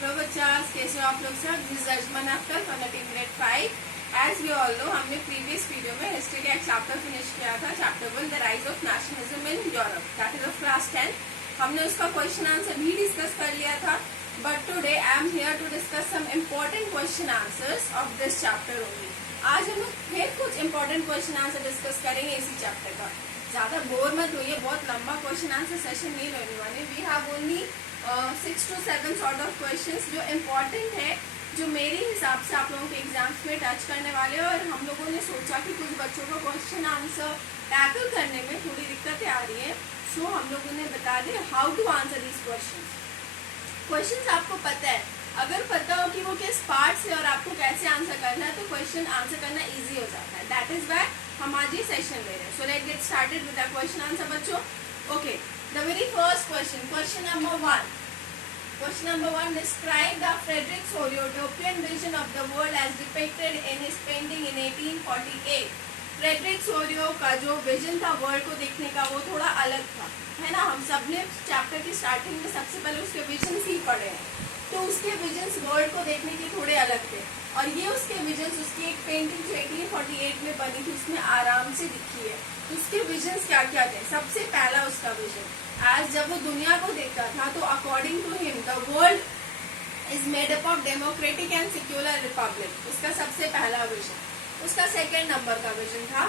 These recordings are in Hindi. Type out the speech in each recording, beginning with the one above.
हेलो बच्चास, कैसे हो आप लोग सब। This is Ajman Akhtar from the grade 5। As we all know, हमने प्रीवियस वीडियो में हिस्ट्री का एक चैप्टर फिनिश किया था, chapter 1 the rise of nationalism in Europe, that is of class 10। हमने उसका क्वेश्चन आंसर भी डिस्कस कर लिया था, but today I am here to discuss some important question answers of this chapter only. आज हम लोग फिर कुछ इम्पोर्टेंट क्वेश्चन आंसर डिस्कस करेंगे इसी चैप्टर का। ज्यादा बोर मत होइए, बहुत लंबा क्वेश्चन आंसर सेशन नहीं रहने वाले। We have only 6 to 7 sort of questions जो इम्पोर्टेंट है, जो मेरे हिसाब से आप लोगों के एग्जाम्स में टच करने वाले हैं। और हम लोगों ने सोचा कि कुछ बच्चों को क्वेश्चन आंसर टैकल करने में थोड़ी दिक्कतें आ रही है, सो हम लोगों ने बता दिया how to answer these questions. आपको पता है, अगर पता हो कि वो किस पार्ट से और आपको कैसे आंसर करना है, तो क्वेश्चन आंसर करना इजी हो जाता है। दैट इज वाई हम आज ये सेशन ले रहे हैं। So let's get started with the question answer बच्चों। Okay, the very first question, question number 1। Question number 1, describe the Frederick Sorio utopian vision of the world as depicted in his painting in 1848। Frederick Sorio का जो विजन था वर्ल्ड को देखने का, वो थोड़ा अलग था, है ना। हम सब ने चैप्टर की स्टार्टिंग में सबसे पहले उसके विजन्स ही पढ़े हैं, तो उसके विजन्स वर्ल्ड को देखने के थोड़े अलग थे। और ये उसके विजन्स, उसकी एक पेंटिंग जो 1848 में बनी थी, उसमें आराम से दिखी है। उसके विजन्स क्या क्या थे। सबसे पहला उसका विजन, आज जब वो दुनिया को देखता था, तो according to him the world is made up of democratic and secular republic. उसका सबसे पहला विजन। उसका सेकेंड नंबर का विजन था,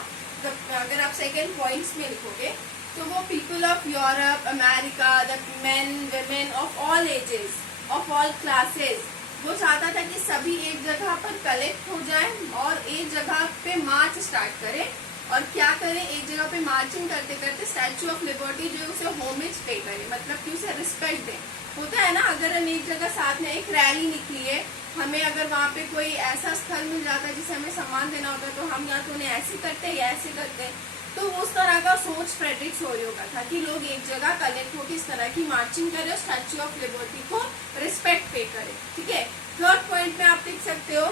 अगर आप सेकेंड पॉइंट्स में लिखोगे, तो वो people of Europe, America, the main women of all ages, of all classes, वो चाहता था कि सभी एक जगह पर कलेक्ट हो जाए और एक जगह पे मार्च स्टार्ट करें। और क्या करें, एक जगह पे मार्चिंग करते करते स्टैच्यू ऑफ लिबर्टी जो उसे होमेज पे करे, मतलब कि उसे रिस्पेक्ट दे। होता है ना, अगर हम एक जगह साथ में एक रैली निकली है, हमें अगर वहाँ पे कोई ऐसा स्थल मिल जाता है जिसे हमें सम्मान देना होता है, तो हम या तो उन्हें ऐसे करते हैं या ऐसे करते हैं। तो उस तरह का सोच फ्रेडरिक सोरियो का था कि लोग एक जगह कलेक्ट होकर इस तरह की मार्चिंग करें और स्टैच्यू ऑफ लिबर्टी को रिस्पेक्ट पे करें। ठीक है, थर्ड पॉइंट में आप लिख सकते हो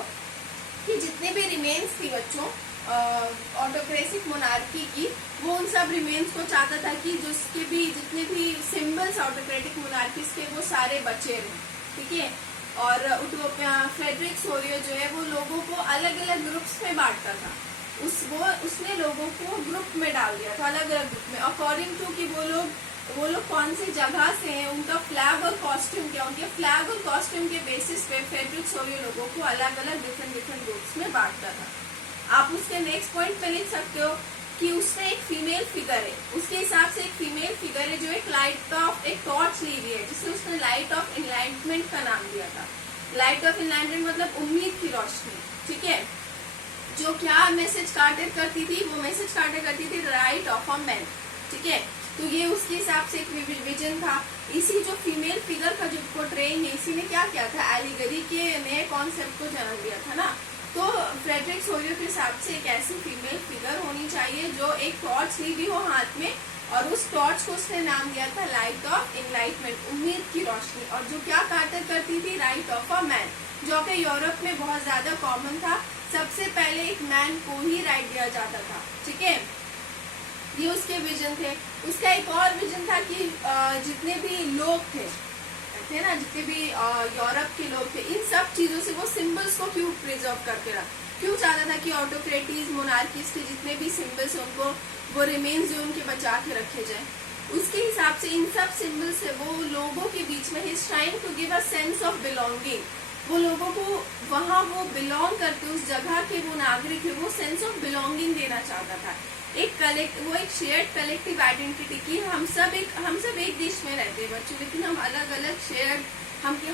कि जितने भी रिमेन्स थी बच्चों ऑटोक्रेटिक मोनार्की की, वो उन सब रिमेन्स को चाहता था कि जिसके भी जितने भी सिंबल्स ऑटोक्रेटिक मोनार्कीज के, वो सारे बचे रहे। ठीक है, और फ्रेडरिक सोरियो जो है, वो लोगों को अलग अलग ग्रुप्स में बांटता था। उसने लोगों को ग्रुप में डाल दिया था, अलग अलग ग्रुप में, अकॉर्डिंग टू कि वो लोग कौन सी जगह से हैं, उनका फ्लैग और कॉस्ट्यूम क्या, उनके फ्लैग और कॉस्ट्यूम के बेसिस पे फ्रेडरिक सोरियो लोगों को अलग अलग डिफरेंट ग्रुप्स में बांटता था। आप उसके नेक्स्ट पॉइंट पे लिख सकते हो कि उसमें एक फीमेल फिगर है, उसके हिसाब से एक फीमेल फिगर है जो एक टॉर्च ली हुई है, जिसे उसने लाइट ऑफ एनलाइटमेंट का नाम दिया था। लाइट ऑफ एनलाइटमेंट मतलब उम्मीद की रोशनी। ठीक है, जो क्या मैसेज कार्टेड करती थी, वो मैसेज कार्टेड करती थी राइट ऑफ अ मैन। ठीक है, तो ये उसके हिसाब से एक विजन था। इसी जो फीमेल फिगर का जो पोर्ट्रेइंग है, इसी ने क्या किया था, एलिगरी के नए कॉन्सेप्ट को जन्म दिया था ना। तो फ्रेडरिक सोरियो के हिसाब से एक ऐसी फीमेल फिगर होनी चाहिए जो एक टॉर्च ली हुई हो हाथ में, और उस टॉर्च को उसने नाम दिया था लाइट ऑफ एनलाइटमेंट, उम्मीद की रोशनी। और जो क्या कार्टेड करती थी, राइट ऑफ अ मैन, जो कि यूरोप में बहुत ज्यादा कॉमन था। सबसे पहले एक मैन को ही राइट दिया जाता था। ठीक है, ये उसके विजन थे। उसका एक और विजन था कि जितने भी लोग थे ना, जितने भी यूरोप के लोग थे, इन सब चीजों से वो सिंबल्स को क्यों प्रिजर्व करके रहा, क्यों चाहता था कि ऑटोक्रेटीज मोनार्कीज के जितने भी सिंबल्स हैं, उनको वो रिमेन्स जो उनके बचा के रखे जाए। उसके हिसाब से इन सब सिंबल्स से वो लोगों के बीच में, he is trying to give a sense of belonging, वो लोगों को वहाँ वो बिलोंग करते, उस जगह के वो नागरिक है, वो सेंस ऑफ बिलोंगिंग देना चाहता था। वो एक शेयर्ड कलेक्टिव आइडेंटिटी की, हम सब एक देश में रहते हैं बच्चों, लेकिन हम अलग अलग शेयर्ड,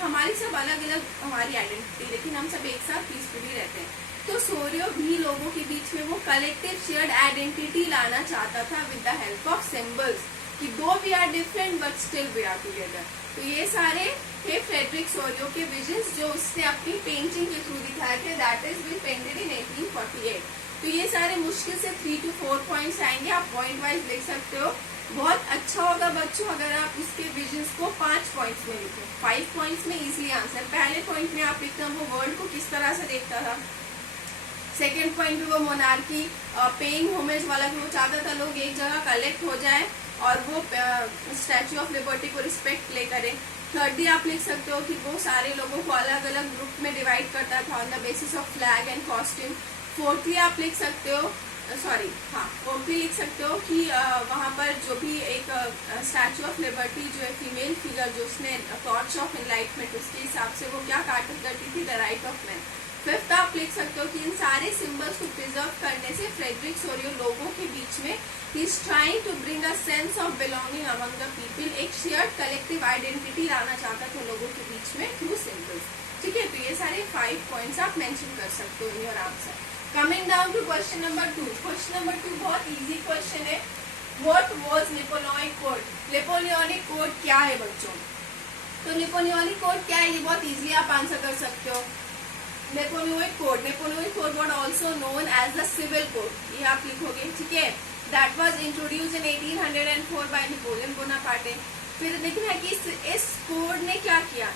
हमारी सब अलग अलग हमारी आइडेंटिटी, लेकिन हम सब एक साथ पीसफुली रहते हैं। तो सोरियो भी लोगों के बीच में वो कलेक्टिव शेयर्ड आइडेंटिटी लाना चाहता था with the help of symbols, कि though we are different but still we are together. तो ये सारे थे फ्रेडरिक सोरियो के विजन्स जो उसने अपनी पेंटिंग के थ्रू दिखाए थे, that is been painted in 1848। तो ये सारे मुश्किल से 3 to 4 पॉइंट्स आएंगे, आप पॉइंट वाइज देख सकते हो। बहुत अच्छा होगा बच्चों अगर आप उसके विजन्स को 5 पॉइंट्स में लिखें। 5 पॉइंट्स में इजीली आंसर। पहले पॉइंट में आप लिखते हैं वो वर्ल्ड को किस तरह से देखता था। सेकेंड पॉइंट में वो मोनार्की पेइंग होमेज वाला, वो चाहता था लोग एक जगह कलेक्ट हो जाए और वो स्टैच्यू ऑफ लिबर्टी को रिस्पेक्ट प्ले करे। थर्डली आप लिख सकते हो कि वो सारे लोगों को अलग अलग ग्रुप में डिवाइड करता था on the basis of flag and costume. Fourthly आप लिख सकते हो फोर्थली लिख सकते हो कि वहाँ पर जो भी एक स्टैच्यू ऑफ लिबर्टी जो है फीमेल फिगर जो उसने टॉर्च ऑफ एनलाइटमेंट उसके हिसाब से वो क्या कार्टून करती थी, the right of man. Fifth आप लिख सकते हो कि इन सारे सिंबल्स को प्रिजर्व करने से फ्रेडरिक सोरियो लोगों के बीच में he is trying to bring a sense of belonging among the people, एक शेयर्ड कलेक्टिव आइडेंटिटी लाना चाहता था लोगों के बीच में थ्रू सिंबल्स। ठीक है, तो ये सारे 5 पॉइंट्स आप मेंशन कर सकते हो in your answer. Coming down to question number 2। Question number 2 बहुत इजी क्वेश्चन है। What was Napoleonic code? Napoleonic code क्या है बच्चों? तो नेपोलियनिक कोड क्या है ये बहुत इजीली आप आंसर कर सकते हो। Napoleonic code what also known as the civil code, ये आप लिखोगे। ठीक है, that was introduced in 1804 by Napoleon Bonaparte. फिर देखना है कि इस कोड ने क्या किया।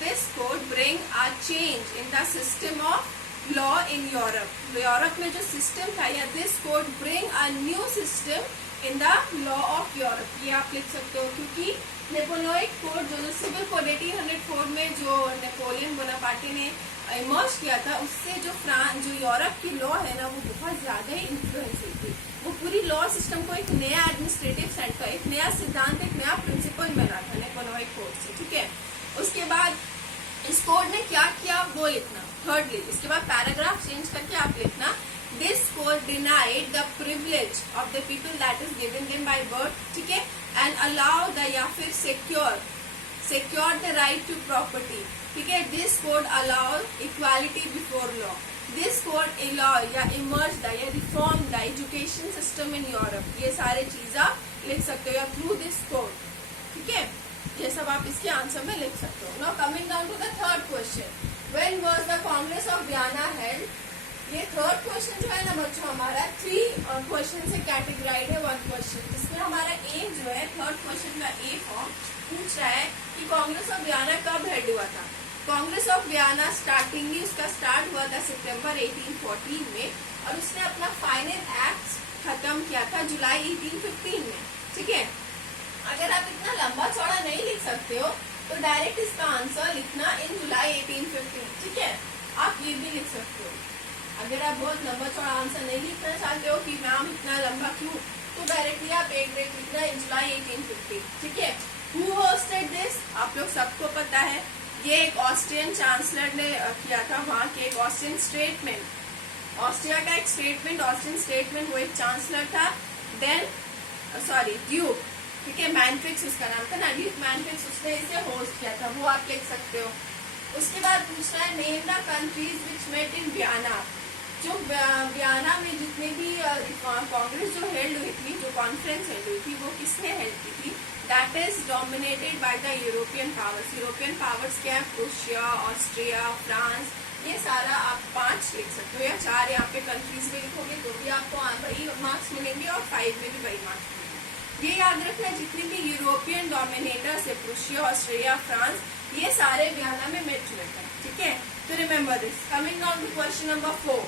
This code bring a change in the system of law in Europe. Europe में जो सिस्टम था, या this code bring a new system in the law of Europe, ये आप लिख सकते हो। क्योंकि नेपोलियनिक कोड जो सिविल कोड 1804 में जो नेपोलियन बोनापार्टे ने इमर्ज किया था, उससे जो यूरोप की लॉ है ना वो बहुत ज्यादा इन्फ्लुएंस थी। वो पूरी लॉ सिस्टम को एक नया एडमिनिस्ट्रेटिव सेंटर, एक नया सिद्धांत, एक नया प्रिंसिपल मिला था नेपोलियनिक कोड से। ठीक है, उसके बाद इस कोड ने क्या किया वो लिखना। थर्डली इसके बाद पैराग्राफ चेंज करके आप लिखना this code denied the privilege of the people that is given them by birth. ठीक है, एंड अलाउ द या फिर secure the right to property. ठीक है, this code allow equality before law. This code allow या इमर्ज द या reform the education system in Europe. ये सारे चीज आप लिख सकते हो या थ्रू दिस कोड। ठीक है, ये सब आप इसके आंसर में लिख सकते हो। Now coming down to the third question, when was the congress of Vienna held? ये थर्ड क्वेश्चन जो है ना बच्चों हमारा 3 क्वेश्चन से कैटेगराइज है 1 क्वेश्चन। इसमें हमारा एम जो है थर्ड क्वेश्चन का ए फॉर्म पूछ रहा है कि कांग्रेस ऑफ वियना कब हेल्ड हुआ था। कांग्रेस ऑफ वियना स्टार्टिंगली उसका स्टार्ट हुआ था सितंबर 1814 में, और उसने अपना फाइनल एक्ट खत्म किया था जुलाई 1815 में। ठीक है, अगर आप इतना लंबा चौड़ा नहीं लिख सकते हो तो डायरेक्ट इसका आंसर लिखना इन जुलाई 1815। ठीक है, आप ये भी लिख सकते हो। अगर आप बहुत लंबा चौड़ा आंसर नहीं लिखना चाहते हो कि मैम इतना लंबा क्यों, तो डायरेक्टली आप एक डेट लिखना इन जुलाई 1815। ठीक है, हु होस्टेड दिस? आप लोग सबको पता है, ये एक ऑस्ट्रियन चांसलर ने किया था। वहाँ के एक ऑस्ट्रियन स्टेटमेंट, ऑस्ट्रिया का एक स्टेटमेंट, ऑस्ट्रियन स्टेटमेंट, वो एक चांसलर था। देन ड्यूक, ठीक है, मैनफिक्स उसका नाम था ना, ड्यूक मैनफिक्स, उसने इसे होस्ट किया था, वो आप लिख सकते हो। उसके बाद पूछना है name the countries which met in Vienna. जो वियना में जितने भी कांग्रेस जो हेल्ड हुई थी, जो कॉन्फ्रेंस हेल्ड हुई थी, वो किसने हेल्ड की थी? That is dominated by the European powers. European powers क्या है? प्रूशिया, ऑस्ट्रिया, फ्रांस, ये सारा आप 5 लिख सकते हो, या 4 यहाँ पे कंट्रीज में लिखोगे तो भी आपको वही मार्क्स मिलेंगे, और 5 में भी वही मार्क्स मिलेंगे। ये याद रखना, जितने भी यूरोपियन डोमिनेटर्स है, प्रूशिया, ऑस्ट्रिया, फ्रांस, ये सारे वियना में मिल चुके हैं। ठीक है, तो remember this. Coming on to question number 4,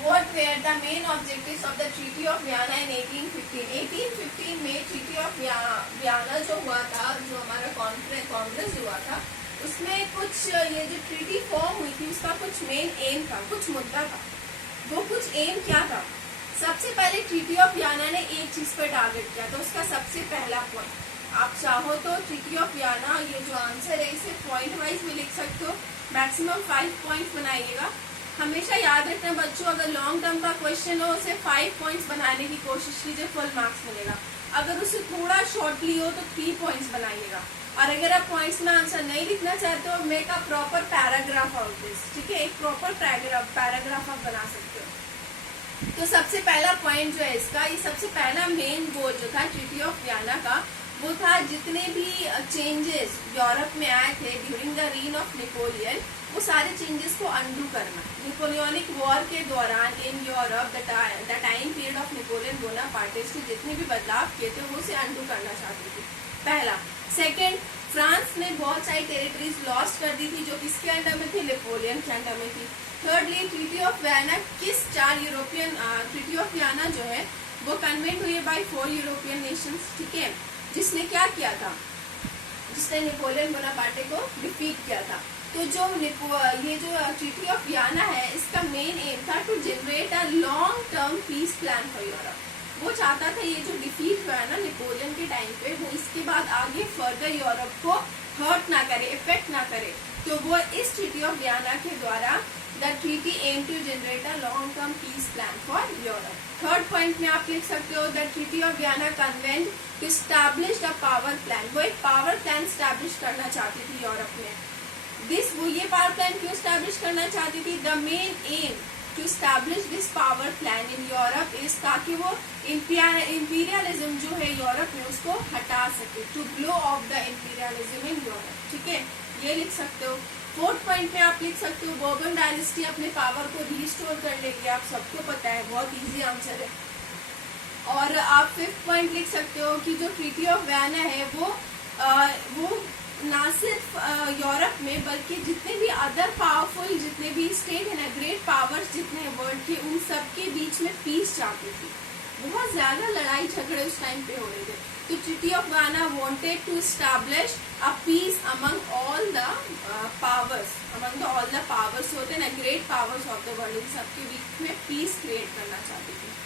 What were the main objectives of the Treaty of Vienna in 1815? 1815 में Treaty of Vienna जो हुआ था, जो हमारा कांग्रेस हुआ था, उसमें कुछ ये जो ट्रीटी फॉर्म हुई थी उसका कुछ मेन एम था, कुछ मुद्दा था। वो कुछ एम क्या था? सबसे पहले ट्रीटी ऑफ वियना ने एक चीज पर टारगेट किया था, उसका सबसे पहला पॉइंट। आप चाहो तो ट्रीटी ऑफ वियना, ये जो आंसर है इसे पॉइंट वाइज भी लिख सकते हो, मैक्सिमम 5 पॉइंट बनाइएगा। हमेशा याद रखना बच्चों, अगर लॉन्ग टर्म का क्वेश्चन हो उसे 5 पॉइंट्स बनाने की कोशिश कीजिए, फुल मार्क्स मिलेगा। अगर उसे थोड़ा शॉर्टली हो तो 3 पॉइंट्स बनाइएगा। और अगर आप पॉइंट्स में आंसर नहीं लिखना चाहते हो, make a proper paragraph out this. ठीक है, एक प्रॉपर पैराग्राफ आप बना सकते हो। तो सबसे पहला पॉइंट जो है इसका, ये सबसे पहला मेन गोल जो था ट्रीटी ऑफ वियना का, वो था जितने भी चेंजेस यूरोप में आए थे during the reign of Napoleon, वो सारे चेंजेस को अंडू करना। नेपोलियनिक वॉर के दौरान in Europe the time period of Napoleon Bonaparte से जितने भी बदलाव किए थे वो उसे अंडू करना चाहते थे, पहला। सेकंड, फ्रांस ने बहुत सारी टेरिटरीज लॉस्ट कर दी थी जो किसके अंडर में थी, नेपोलियन के अंडर में थी। थर्डली ट्रीटी ऑफ वियना किस 4 यूरोपियन ट्रीटी ऑफ वियना जो है वो कन्वेंट हुई बाय 4 यूरोपियन नेशंस, ठीक है, जिसने क्या किया था, जिसने नेपोलियन बोनापार्टे को डिफीट किया था। तो जो ये जो ट्रीटी ऑफ वियना है इसका मेन एम था to generate a long term peace plan for Europe. वो चाहता था ये जो डिफीट हुआ है ना नेपोलियन के टाइम पे, वो इसके बाद आगे फर्दर यूरोप को हर्ट ना करे, इफेक्ट ना करे। तो वो इस ट्रीटी ऑफ वियना के द्वारा the treaty aim to generate a long term peace plan for Europe. Third point में आप लिख सकते हो the treaty of Vienna convent to establish the power plan. वो एक पावर प्लान स्टैब्लिश करना चाहती थी यूरोप में। वो ये पावर प्लान क्यों स्टैब्लिश करना चाहती थी, the main M to establish this power plan in Europe is ताकि वो imperialism जो है यूरोप में उसको हटा सके, to blow off the imperialism in Europe, ठीक है, ये लिख सकते हो। फोर्थ पॉइंट में आप लिख सकते हो बourbon डायनेस्टी अपने पावर को रिस्टोर कर लेगी, आप सबको पता है, बहुत इजी आंसर है। और आप फिफ्थ पॉइंट लिख सकते हो कि जो ट्रीटी ऑफ वियना है वो ना सिर्फ यूरोप में बल्कि जितने भी अदर पावरफुल जितने भी स्टेट है ना, ग्रेट पावर्स जितने हैं वर्ल्ड के, उन सब के बीच में पीस चाहती थी। बहुत ज्यादा लड़ाई झगड़े उस टाइम पे हो रहे थे। तो treaty of Vienna wanted to establish a peace among all the powers होते हैं ना, great powers of the world, इन सबके बीच में पीस क्रिएट करना चाहती थी।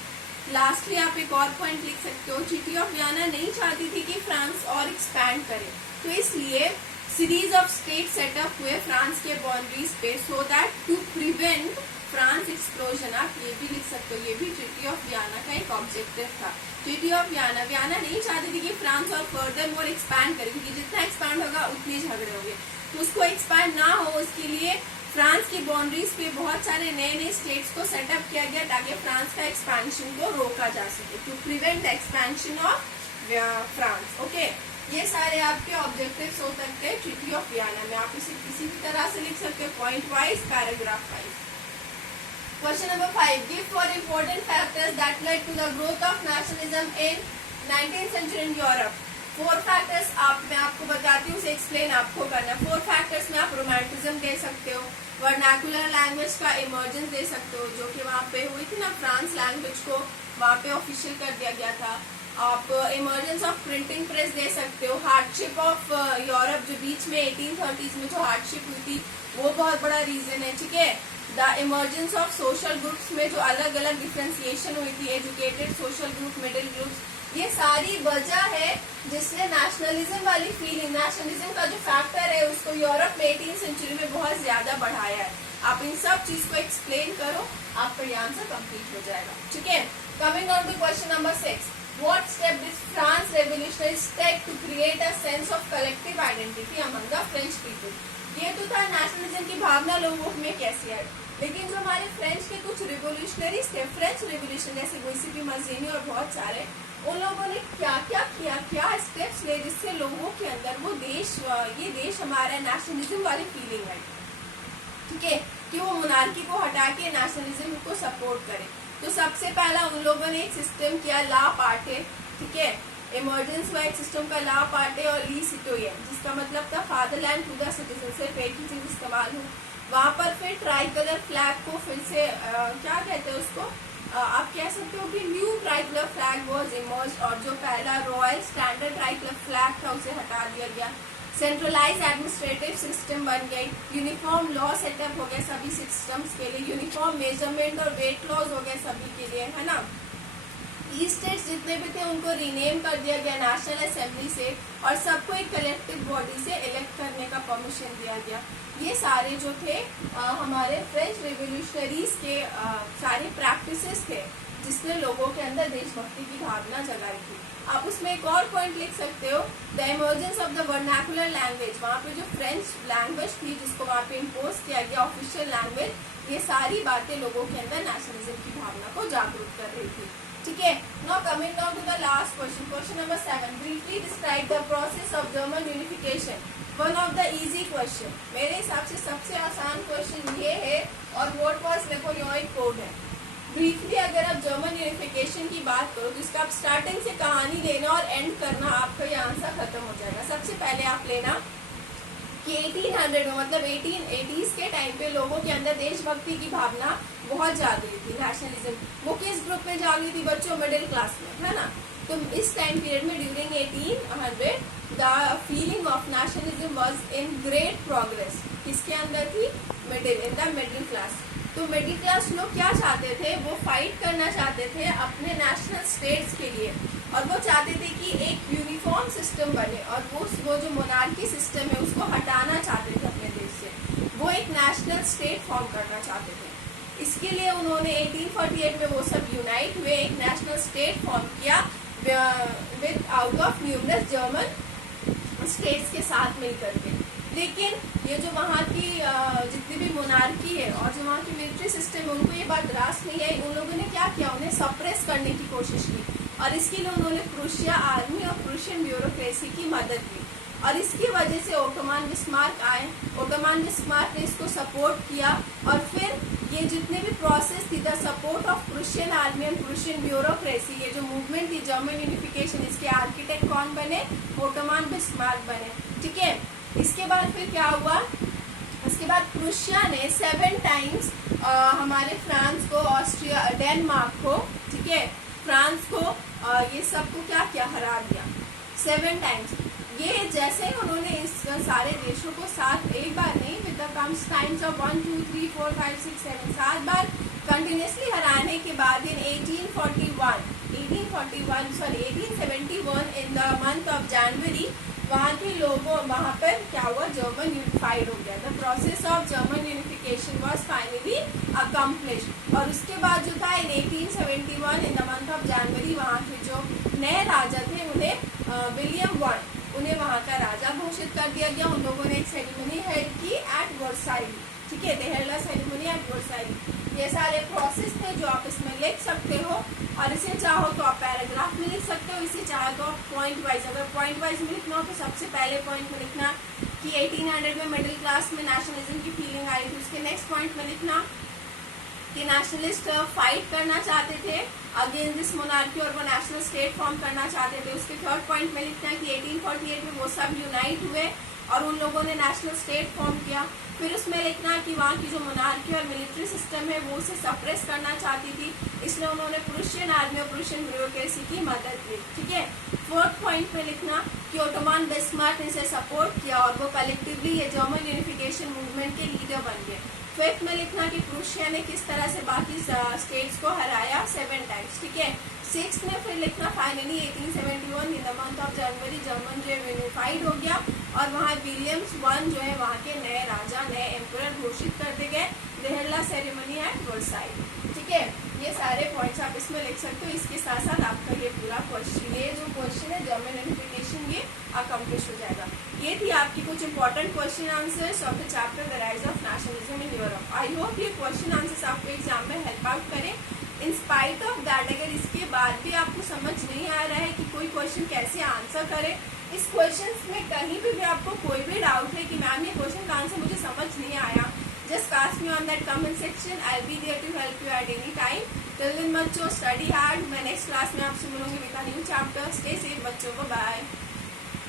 लास्टली आप एक और पॉइंट लिख सकते हो, ट्रीटी ऑफ वियना नहीं चाहती थी कि फ्रांस और एक्सपैंड करे, तो इसलिए सीरीज ऑफ स्टेट सेटअप हुए फ्रांस के बाउंड्रीज पे, so that to prevent France explosion. आप ये भी लिख सकते हो, ये भी ट्रीटी ऑफ वियना का एक ऑब्जेक्टिव था। ट्रीटी ऑफ वियना नहीं चाहती थी कि फ्रांस और फर्दर मोर एक्सपैंड करे, क्योंकि जितना एक्सपैंड होगा उतने झगड़े होंगे, तो उसको एक्सपैंड ना हो उसके लिए फ्रांस की बाउंड्रीज पे बहुत सारे नए नए स्टेट्स को सेटअप किया गया ताकि फ्रांस का एक्सपेंशन को रोका जा सके, to prevent expansion of France. Okay, ये सारे आपके ऑब्जेक्टिव्स हो सकते हैं ट्रीटी ऑफ वियना में। आप इसे किसी भी तरह से लिख सकते हो, point wise, paragraph wise. Question number 5, give 4 important factors that led to the growth of nationalism in 19th century in Europe। 4 factors मैं आपको बताती हूँ, उसे एक्सप्लेन आपको करना। 4 फैक्टर्स में आप रोमांटिज्म दे सकते हो, वर्नाकुलर लैंग्वेज का इमर्जेंस दे सकते हो, जो कि वहाँ पे हुई थी ना, फ्रांस लैंग्वेज को वहाँ पे ऑफिशियल कर दिया गया था। आप इमर्जेंस ऑफ प्रिंटिंग प्रेस दे सकते हो, हार्डशिप ऑफ यूरोप, जो बीच में 1830s में जो हार्डशिप हुई थी वो बहुत बड़ा रीजन है, ठीक है। The emergence of social groups में जो अलग अलग डिफ्रेंसिएशन हुई थी, educated social group, middle groups, ये सारी वजह है जिसने नेशनलिज्म वाली फीलिंग, नेशनलिज्म का जो फैक्टर है उसको यूरोप में 18th सेंचुरी में बहुत ज्यादा बढ़ाया है। आप इन सब चीज को एक्सप्लेन करो, आपका ये आंसर कंप्लीट हो जाएगा, ठीक है। Coming on to question number 6, What step did France revolutionaries take to create a sense of collective identity among the French people? ये तो था नेशनलिज्म की भावना लोगों में कैसी है, लेकिन जो हमारे फ्रेंच के कुछ रिवोल्यूशनरीज थे, फ्रेंच रिवोल्यूशन जैसे गोइसी मजीनी और बहुत सारे, उन लोगों ने क्या क्या किया, क्या स्टेप्स ले जिससे लोगों के अंदर वो ये देश हमारा नेशनलिज्म वाली फीलिंग है, ठीक है, कि वो मोनार्की को हटा के नेशनलिज्म को सपोर्ट करे। तो सबसे पहला उन लोगों ने एक सिस्टम किया, ला पार्टे, ठीक है, इमरजेंस हुआ एक सिस्टम का, ला पार्टे और ली सिटोयन, जिसका मतलब था फादरलैंड टू द सिटीजन, सिर्फ एक ही चीज इस्तेमाल हो। वहाँ पर फिर ट्राई कलर फ्लैग को फिर से क्या कहते हैं उसको, आप कह सकते हो कि new try colour flag was emerge, और जो पहला royal standard try colour flag था उसे हटा दिया गया। सेंट्रलाइज एडमिनिस्ट्रेटिव सिस्टम बन गई, यूनिफॉर्म लॉ सेटअप हो गया सभी सिस्टम्स के लिए, यूनिफॉर्म मेजरमेंट और वेट लॉज हो गए सभी के लिए, है ना। ई स्टेट्स जितने भी थे उनको रीनेम कर दिया गया नेशनल असेंबली से, और सबको एक कलेक्टिव बॉडी से इलेक्ट करने का परमिशन दिया गया। ये सारे जो थे हमारे फ्रेंच रिवोल्यूशनरीज के सारे प्रैक्टिसेस थे जिसने लोगों के अंदर देशभक्ति की भावना जगाई थी। आप उसमें एक और पॉइंट लिख सकते हो, the emergence of the vernacular language, वहाँ पे जो फ्रेंच लैंग्वेज थी जिसको वहाँ पे इम्पोज किया गया ऑफिशियल लैंग्वेज, ये सारी बातें लोगों के अंदर नेशनलिज्म की भावना को जागरूक कर रही थी, ठीक है। Now coming down to the last question, question number 7, briefly describe the process of German unification. One of the easy question, मेरे हिसाब से सबसे आसान क्वेश्चन ये है, और व्हाट वाज नेपोलियनिक कोड है। ब्रीफली अगर आप जर्मन यूनिफिकेशन की बात करो तो इसका आप स्टार्टिंग से कहानी लेना और एंड करना, आपका ये आंसर खत्म हो जाएगा। सबसे पहले आप लेना कि 1800 में मतलब 1880s के टाइम पे लोगों के अंदर देशभक्ति की भावना बहुत जागृत थी, नेशनलिज्म। वो किस ग्रुप में जागृत थी बच्चों? मिडिल क्लास में, है ना। तो इस टाइम पीरियड में during 1800 the feeling of nationalism was in great progress. किसके अंदर थी? In the middle class. तो मिडिल क्लास लोग क्या चाहते थे? वो फाइट करना चाहते थे अपने नेशनल स्टेट्स के लिए, और वो चाहते थे कि एक यूनिफॉर्म सिस्टम बने, और वो जो मोनार्की सिस्टम है उसको हटाना चाहते थे अपने देश से। वो एक नेशनल स्टेट फॉर्म करना चाहते थे। इसके लिए उन्होंने 1848 में वो सब यूनाइट हुए, एक नेशनल स्टेट फॉर्म किया with out of numerous German states के साथ मिलकर के। लेकिन ये जो वहाँ की जितनी भी मोनार्की है और जो वहाँ की मिलिट्री सिस्टम है, उनको ये बात रास नहीं आई। उन लोगों ने क्या किया? उन्हें सप्रेस करने की कोशिश की, और इसके लिए उन्होंने प्रूशिया आर्मी और प्रूशियन ब्यूरोक्रेसी की मदद ली, और इसकी वजह से ओटोमान बिस्मार्क आए। ओटोमान बिस्मार्क ने इसको सपोर्ट किया, और फिर ये जितने भी प्रोसेस थी, the support of Prussian army and Prussian bureaucracy, ये जो मूवमेंट थी जर्मन यूनिफिकेशन, इसके आर्किटेक्ट कौन बने? ओटोमान बिस्मार्क बने। ठीक है। इसके बाद फिर क्या हुआ? इसके बाद प्रूशिया ने 7 टाइम्स हमारे फ्रांस को, ऑस्ट्रिया, डेनमार्क को, ठीक है, फ्रांस को, ये सबको क्या किया? हरा दिया 7 टाइम्स। ये जैसे ही उन्होंने इस सारे देशों को साथ, एक बार नहीं, with the comes times of 1 2 3 4 5 6 7 7 bar continuously हराने के बाद इन 1871 in the month of January वहाँ के लोगों, वहाँ पर क्या हुआ? जर्मन यूनिफाइड हो गया। The process of German unification was finally accomplished. और उसके बाद जो था इन 1871 in the month of January वहाँ के जो नए राजा थे उन्हें विलियम I, उन्हें वहाँ का राजा घोषित कर दिया गया। उन लोगों ने एक सेरेमनी हेल्ड की एट वर्साइली। ठीक है, they held a ceremony at Versailles. ये सारे प्रोसेस थे जो आप इसमें लिख सकते हो, और इसे चाहो तो आप पैराग्राफ में लिख सकते हो, इसे चाहो तो आप पॉइंट वाइज, अगर पॉइंट वाइज में लिखना हो तो सबसे पहले पॉइंट में लिखना कि 1800 में मिडिल क्लास में नेशनलिज्म की फीलिंग आई थी। उसके नेक्स्ट पॉइंट में लिखना कि नेशनलिस्ट फाइट करना चाहते थे अगेंस्ट दिस मोनार्की, और वो नेशनल स्टेट फॉर्म करना चाहते थे। उसके थर्ड पॉइंट में लिखना है कि 1848 में वो सब यूनाइट हुए और उन लोगों ने नेशनल स्टेट फॉर्म किया। फिर उसमें लिखना कि वहाँ की जो मोनार्की और मिलिट्री सिस्टम है वो उसे सप्रेस करना चाहती थी, इसलिए उन्होंने प्रूशियन आर्मी और प्रूशियन ब्यूरोक्रेसी की मदद ली। ठीक है। फोर्थ पॉइंट में लिखना कि ओटोमान बिस्मार्क ने इसे सपोर्ट किया और वो कलेक्टिवली ये जर्मन यूनिफिकेशन मूवमेंट के लीडर बन गए। फिफ्थ में लिखना कि प्रूशिया ने किस तरह से बाकी स्टेट्स को हराया 7 टाइम्स। ठीक है। सिक्स में फिर लिखना finally 1871 in the month of January German जो यूनिफाइड हो गया, और वहाँ विलियम्स I जो है वहाँ के नए राजा, नए एम्परर घोषित कर दिए गए। देहला सेरेमनी एट वर्साइली। ठीक है, ये सारे पॉइंट्स आप इसमें लिख सकते हो। इसके साथ साथ आपका ये पूरा क्वेश्चन, ये जो क्वेश्चन है जर्मन यूनिफिकेशन, ये अकम्प्लिश हो जाएगा। ये थी आपकी कुछ important question answers of the chapter the rise of nationalism in Europe. I hope ये क्वेश्चन आंसर्स आपको एग्जाम में हेल्प आउट करें। इन स्पाइट ऑफ दैट, अगर इसके बाद भी आपको समझ नहीं आ रहा है कि कोई क्वेश्चन कैसे आंसर करें, इस क्वेश्चन में कहीं भी आपको कोई भी डाउट है कि मैम ये क्वेश्चन का आंसर मुझे समझ नहीं आया, just ask me on that comment section. I'll be there to help you at any time. Till then बच्चों, study hard. मैं नेक्स्ट क्लास में आपसे मिलूंगी with a new chapter. Stay safe बच्चों को, बाय।